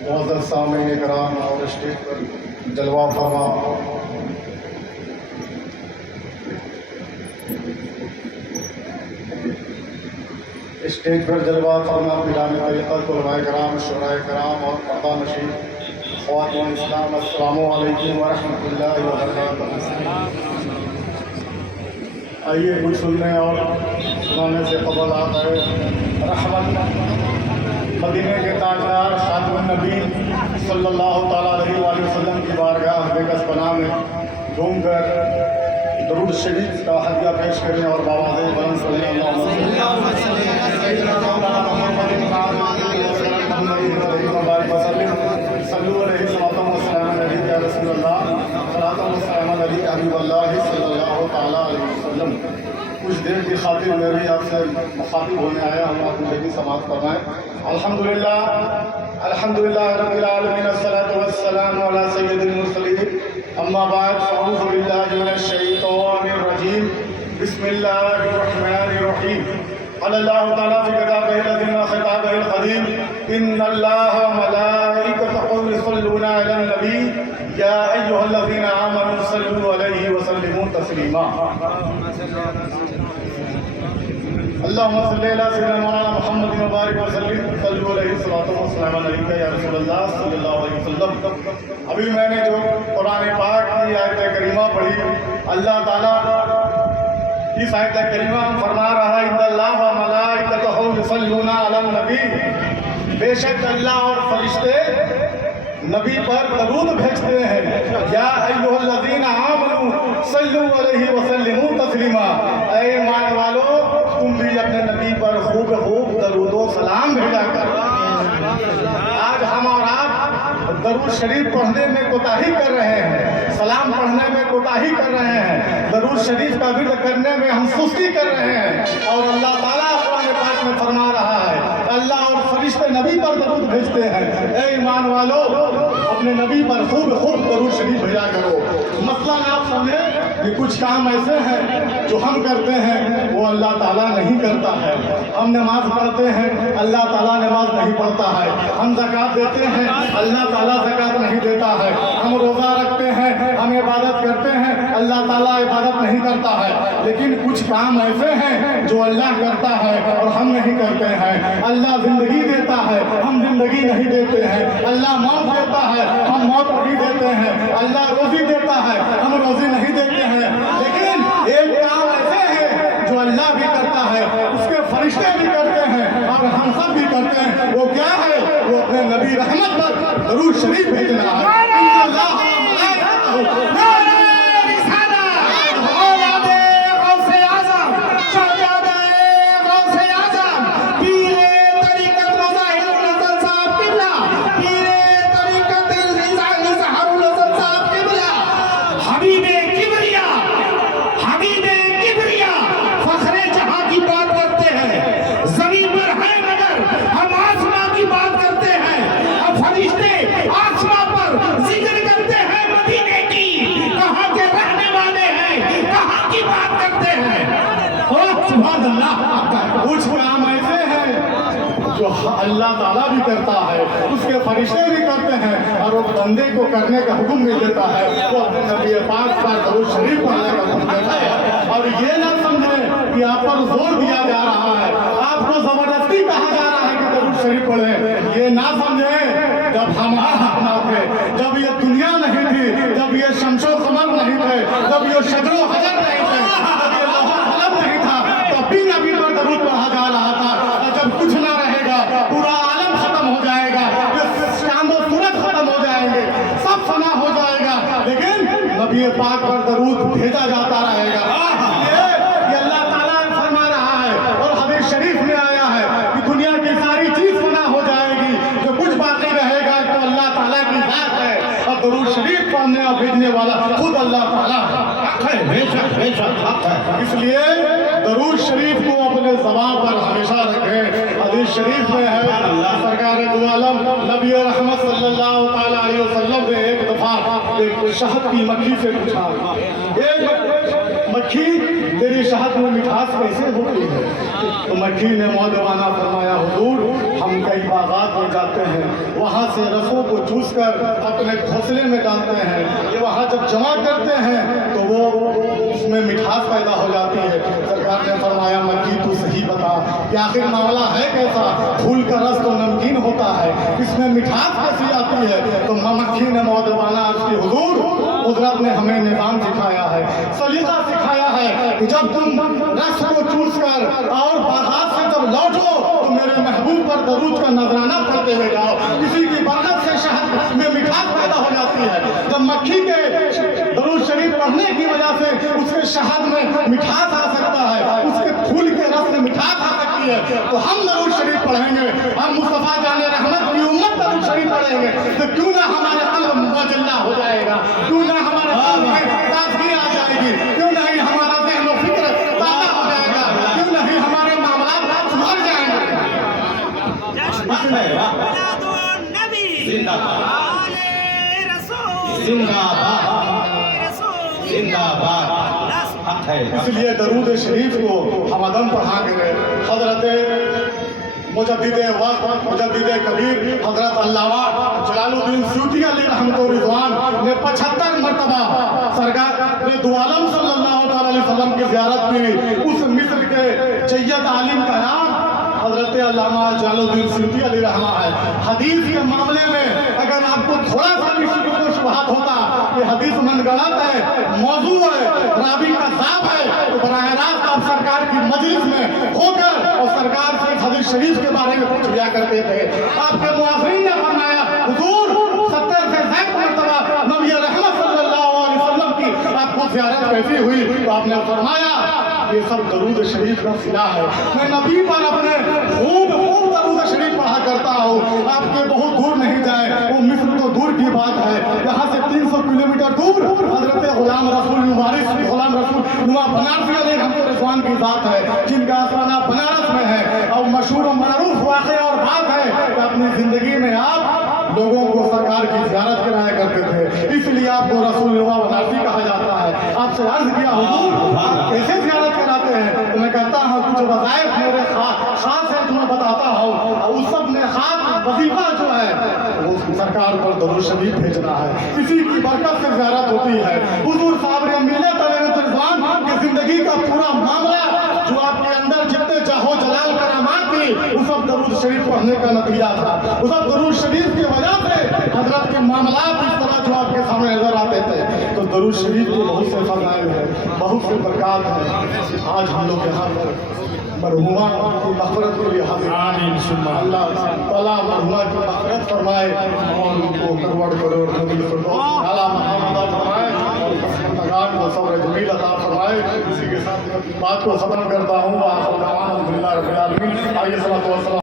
معزز سامعین کرام اور اسٹیج پر جلوہ فرما اسٹیج پر جلوہ فرما پیران طریقت علماء کرام شعراء کرام اور پردہ نشین خواتین اسلام، السلام علیکم ورحمۃ اللہ وبرکاتہ۔ آئیے کچھ سننے اور سنانے سے قبل آتا ہے رحمت مدینے کے تاجدار خاتم النبی صلی اللہ تعالیٰ علیہ وآلہ وسلم کی بارگاہ بےکس پناہ میں گھوم کر درود شریف کا ہدیہ پیش کرنے اور بآواز بلند صلی اللہ علیہ وسلم۔ کچھ دیر کی خاطر میں بھی آپ سے مخاطب ہونے آیا ہوں، آپ مجھے بھی سماعت فرمائیں۔ الحمدللہ رب العالمین، الصلاۃ والسلام علی سید المرسلین، اما بعد فاعوذ باللہ من الشیطان الرجیم، بسم اللہ الرحمن الرحیم۔ قال اللہ تعالیٰ فی کتابہ العظیم خطابہ القدیم، ان اللہ وملائکتہ یصلون علی النبی یا ایھا الذین آمنوا صلوا علیہ وسلموا تسلیما۔ اللہم صلی علی سیدنا مولانا محمد مبارک وسلم، صلو علیہ الصلوۃ والسلام علیک یا رسول اللہ صلی اللہ علیہ وسلم۔ ابھی میں نے جو قرآن پاک کی آیت کریمہ پڑھی، اللہ تعالیٰ اس آیت کریمہ میں فرما رہا ہے ان اللہ وملائکتہ یصلون علی النبی، بے شک اللہ اور فرشتے نبی پر درود بھیجتے ہیں، یا ایھا الذین آمنوا صلوا علیہ وسلموا تسلیما، اے ایمان والو تم بھی اپنے نبی پر خوب درود و سلام بھیجا کر۔ آج ہم اور آپ درود شریف پڑھنے میں کوتاہی کر رہے ہیں، سلام پڑھنے میں کوتاہی کر رہے ہیں، درود شریف کا ورد کرنے میں ہم سستی کر رہے ہیں، اور اللہ تعالیٰ قرآن پاک میں فرما رہا ہے اللہ اور فرشتے نبی پر درود بھیجتے ہیں۔ اے ایمان والو اپنے نبی پر خوب درود شریف بھیجا کرو۔ مثلاً آپ سمجھیں کہ کچھ کام ایسے ہیں جو ہم کرتے ہیں وہ اللہ تعالیٰ نہیں کرتا ہے۔ ہم نماز پڑھتے ہیں، اللہ تعالیٰ نماز نہیں پڑھتا ہے۔ ہم زکوٰۃ دیتے ہیں، اللہ تعالیٰ زکوٰۃ نہیں دیتا ہے۔ ہم روزہ رکھتے ہیں، ہم عبادت کرتے ہیں، اللہ تعالیٰ عبادت نہیں کرتا ہے۔ لیکن کچھ کام ایسے ہیں جو اللہ کرتا ہے اور ہم نہیں کرتے ہیں۔ اللہ زندگی دیتا ہے، ہم زندگی نہیں دیتے ہیں۔ اللہ موت دیتا ہے، ہم موت نہیں دیتے ہیں۔ اللہ روزی دیتا ہے، ہم روزی نہیں دیتے ہیں۔ لیکن ایک کام ایسے ہے جو اللہ بھی کرتا ہے، اس کے فرشتے بھی کرتے ہیں اور ہم سب بھی کرتے ہیں۔ وہ کیا ہے؟ وہ اپنے نبی رحمت پر درود شریف بھیجنا ہے۔ کچھ کام ایسے ہیں جو اللہ تعالیٰ بھی کرتا ہے، اس کے فرشتے بھی کرتے ہیں، اور وہ بندے کو کرنے کا حکم بھی دیتا ہے۔ وہ اپنے نبی پاک پر درود شریف پڑھنے کا حکم دیتا ہے۔ اور یہ نہ سمجھیں کہ آپ پر زور دیا جا رہا ہے، آپ کو زبردستی کہا جا رہا ہے کہ درود شریف پڑھیں۔ یہ نہ سمجھیں جب ہمارا تھے، جب یہ دنیا نہیں تھی، جب یہ شمس و قمر نہیں تھے، جب یہ شجر و حجر نہیں تھے، جب یہ لوح و قلم نہیں تھا، تب بھی نبی پر درود پڑھا جا رہا تھا۔ اور جب کچھ نہ رہے گا، پورا عالم ختم ہو جائے گا، چاند و سورج ختم ہو جائیں گے، سب فنا ہو جائے گا، لیکن نبی پاک پر درود بھیجا جاتا رہے گا۔ یہ اللہ تعالیٰ فرما رہا ہے اور حدیث شریف میں آیا ہے کہ دنیا کی ساری چیز فنا ہو جائے گی، جو کچھ باقی رہے گا تو اللہ تعالیٰ کی ذات ہے، اور درود شریف پڑھنے اور بھیجنے والا خود اللہ تعالیٰ ہے۔ اس لیے درود شریف کو اپنے زبان پر ہمیشہ رکھیں۔ حدیث شریف میں ہے سرکار دو عالم نبی رحمت صلی اللہ تعالیٰ علیہ وسلم نے ایک دفعہ ایک شہد کی مکھی سے پوچھا، مکھی تیری شہد میں مٹھاس کیسے ہوتی ہے؟ تو مکھی نے مودبانہ فرمایا حضور ہم کئی باغات میں جاتے ہیں، وہاں سے رسوں کو چوس کر اپنے گھونسلے میں ڈالتے ہیں، یہ وہاں جب جمع کرتے ہیں تو وہ اس میں مٹھاس پیدا ہو جاتی ہے۔ سرکار نے فرمایا مکھی تو صحیح بتا کہ آخر معاملہ ہے کیسا؟ پھول کا رس تو نمکین ہوتا ہے، اس میں مٹھاس کیسی آتی ہے؟ تو مکھی نے مودبانہ عرض کی حضور قدرت نے ہمیں نظام سکھایا ہے، سلیقہ سکھایا ہے کہ جب تم رس کو چوس کر اور باغات سے جب لوٹو تو میرے محبوب پر درود کا نذرانہ پڑھتے ہوئے جاؤ، کسی کی برکت سے شہد میں مٹھاس پیدا ہو جاتی ہے۔ جب مکھی کے درود شریف پڑھنے کی وجہ سے اس کے شہد میں مٹھاس آ سکتا ہے، اس کے پھول کے رس میں مٹھاس آ سکتی ہے، تو ہم درود شریف پڑھیں گے، ہم مصطفیٰ جان رحمت کی امت درود شریف پڑھیں گے تو کیوں نہ ہمارے قلب مجلہ ہو جائے گا، کیوں نہ ہمارے قلب میں تازگی آ جائے گی، کیوں نہیں ہمارا ذہن و فکر تازہ ہو جائے گا، کیوں نہیں ہمارے معاملات سدھر جائیں گے۔ زندہ باد، زندہ باد، زندہ باد، حق ہے۔ اس لیے درود شریف کو ہم عدم پڑھا گئے۔ حضرت مجدد وقت مجدد کبیر حضرت علامہ جلال الدین سیوطی علیہ رحمۃ رضوان نے 75 مرتبہ سرکار دو عالم صلی اللہ تعالی علیہ وسلم کی زیارت کی۔ اس مصر کے جید عالم کا نام حضرت علامہ جلال الدین سیوطی علیہ رحمہ ہے۔ حدیث کے معاملے میں اگر آپ کو تھوڑا سا بھی شک و شبہات ہوتا کہ حدیث من گڑت ہے، موضوع ہے، راوی کذاب ہے، تو براہ راست آپ سرکار کی مجلس میں ہو کر اور سرکار سے حدیث شریف کے بارے میں پوچھ لیا کرتے تھے۔ آپ کے معاصرین نے فرمایا حضور 70 سے زائد مرتبہ نبی رحمت صلی اللہ علیہ وسلم کی آپ کو زیارت کیسی ہوئی؟ تو آپ نے فرمایا یہ سب درود شریف کا صلہ ہے، میں نبی پر اپنے خوب درود شریف پڑھا کرتا ہوں۔ آپ کے بہت دور نہیں جائیں، وہ مصر تو دور کی بات ہے، یہاں سے 300 کلومیٹر دور حضرت غلام رسول غلام رسول بنارسی علیہ رحمۃ رضوان کی ذات ہے، جن کا آستانہ بنارس میں ہے، اور مشہور و معروف واقعہ اور بات ہے کہ اپنی زندگی میں آپ لوگوں کو سرکار کی زیارت کرایا کرتے تھے، اس لیے آپ کو رسول اللہ بنارسی کہا جاتا ہے۔ آپ سے عرض کیا حضور کیسے زیارت کراتے ہیں؟ تو میں کہتا ہوں کچھ وظائف میرے خاص ہے، تمہیں بتاتا ہوں، اور اس سب میں خاص وظیفہ جو ہے وہ سرکار پر درود شریف بھیجنا ہے، کسی کی برکت سے زیارت ہوتی ہے۔ حضور صاحب ملت علیہ رضوان کی زندگی کا پورا معاملہ جو آپ کے اندر جتنے چاہو جلال کرامات تھی وہ سب درود شریف پڑھنے کا نتیجہ تھا، وہ سب درود شریف کی وجہ سے حضرت کے معاملات اس طرح جو آپ کے سامنے نظر آتے تھے۔ تو درود شریف کے بہت سے فضائل ہیں، بہت سے برکات ہیں۔ آج ہم لوگ یہاں پر مرحومہ کی مغفرت کے لیے حاضر ہیں۔ اللہ تعالیٰ مرحومہ کی مغفرت فرمائے اور ان کو کروڑ کروڑ نبی فردوس اعلیٰ مقام عطا فرمائے اور پسندگان کو صبر جمیل عطا فرمائے۔ اسی کے ساتھ بات کو ختم کرتا ہوں۔ وآخر دعوانا الحمدللہ رب العالمین۔ آئیے صلاۃ و سلام